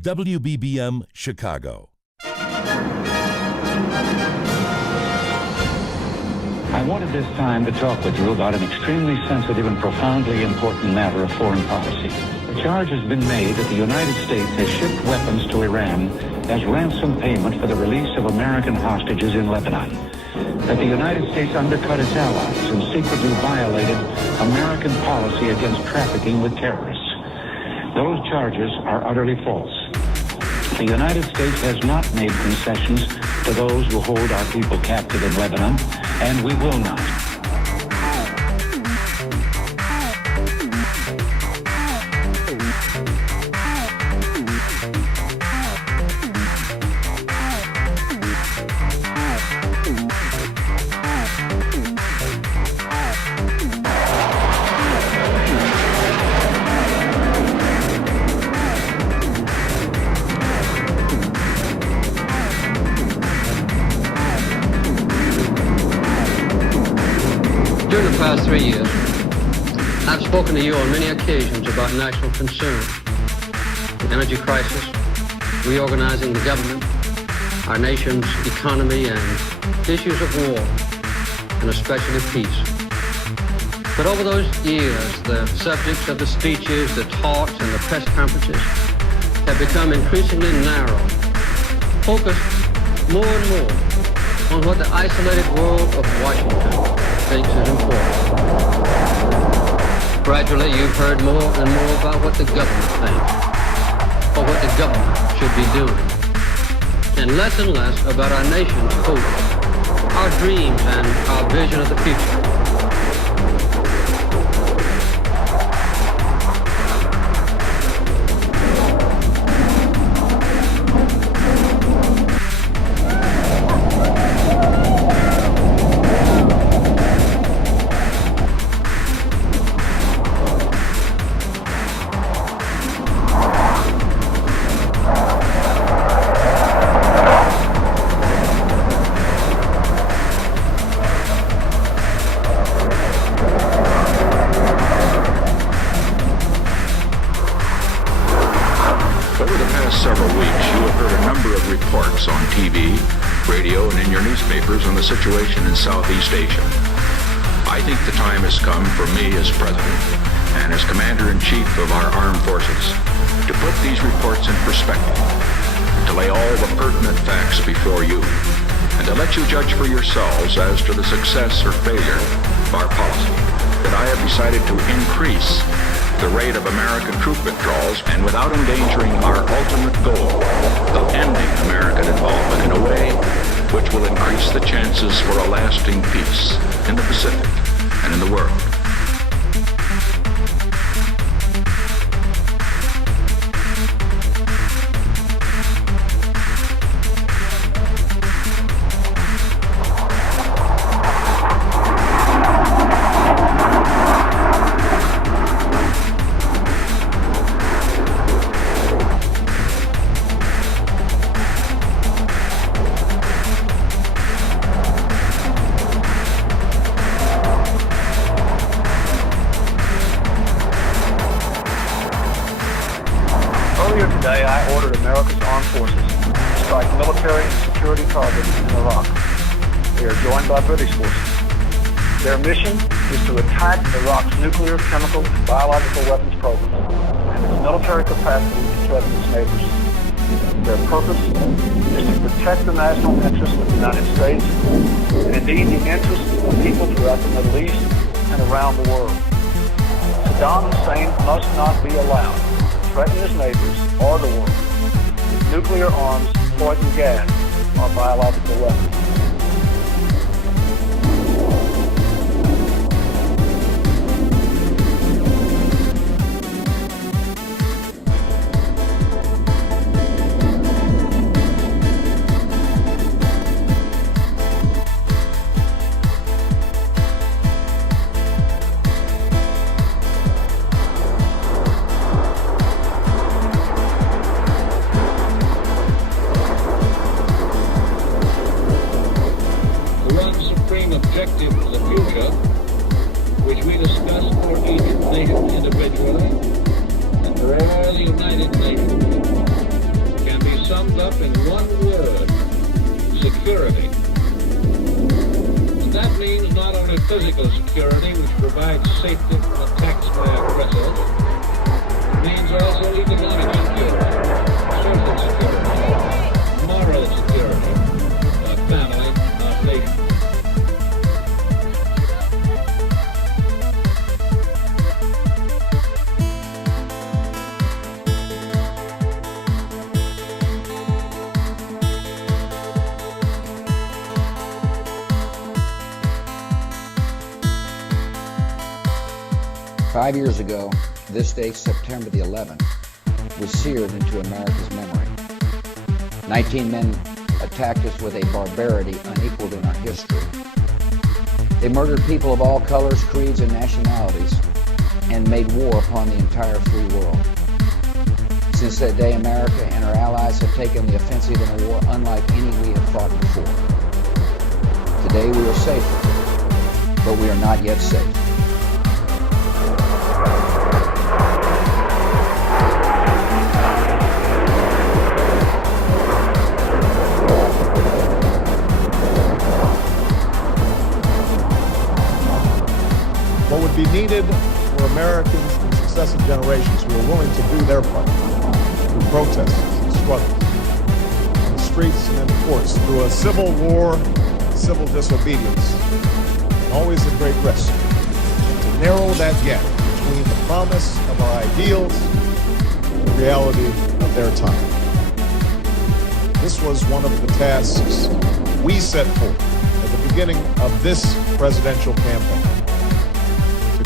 WBBM Chicago. I wanted this time to talk with you about an extremely sensitive and profoundly important matter of foreign policy. The charge has been made that the United States has shipped weapons to Iran as ransom payment for the release of American hostages in Lebanon. That the United States undercut its allies and secretly violated American policy against trafficking with terrorists. Those charges are utterly false. The United States has not made concessions to those who hold our people captive in Lebanon, and we will not. During the past 3 years, I've spoken to you on many occasions about national concern, the energy crisis, reorganizing the government, our nation's economy, and issues of war, and especially peace. But over those years, the subjects of the speeches, the talks, and the press conferences have become increasingly narrow, focused more and more on what the isolated world of Washington thinks is important. Gradually, you've heard more and more about what the government thinks, or what the government should be doing, and less about our nation's hopes, our dreams, and our vision of the future. Several weeks, you have heard a number of reports on TV, radio, and in your newspapers on the situation in Southeast Asia. I think the time has come for me as President and as Commander-in-Chief of our armed forces to put these reports in perspective, to lay all the pertinent facts before you, and to let you judge for yourselves as to the success or failure of our policy, that I have decided to increase the rate of American troop withdrawals, and without endangering our ultimate goal of ending American involvement in a way which will increase the chances for a lasting peace in the Pacific and in the world. Today, I ordered America's armed forces to strike military and security targets in Iraq. They are joined by British forces. Their mission is to attack Iraq's nuclear, chemical, and biological weapons program and its military capacity to threaten its neighbors. Their purpose is to protect the national interests of the United States and indeed the interests of people throughout the Middle East and around the world. Saddam Hussein must not be allowed threaten his neighbors or the world with nuclear arms, poison gas, or biological weapons. up in one word: security. And that means not only physical security, which provides safety from attacks by aggressors, it means also economic security, social security, moral security, our family, our nation. 5 years ago, this day, September the 11th, was seared into America's memory. 19 men attacked us with a barbarity unequaled in our history. They murdered people of all colors, creeds, and nationalities, and made war upon the entire free world. Since that day, America and our allies have taken the offensive in a war unlike any we have fought before. Today we are safer, but we are not yet safe. What would be needed were Americans in successive generations who are willing to do their part through protests and struggles on the streets and in the courts, through a civil war, civil disobedience, and always at great risk, to narrow that gap between the promise of our ideals and the reality of their time. This was one of the tasks we set forth at the beginning of this presidential campaign.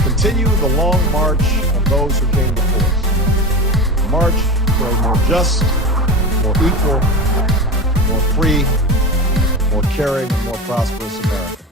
Continue the long march of those who came before us. A march for a more just, more equal, more free, more caring, and more prosperous America.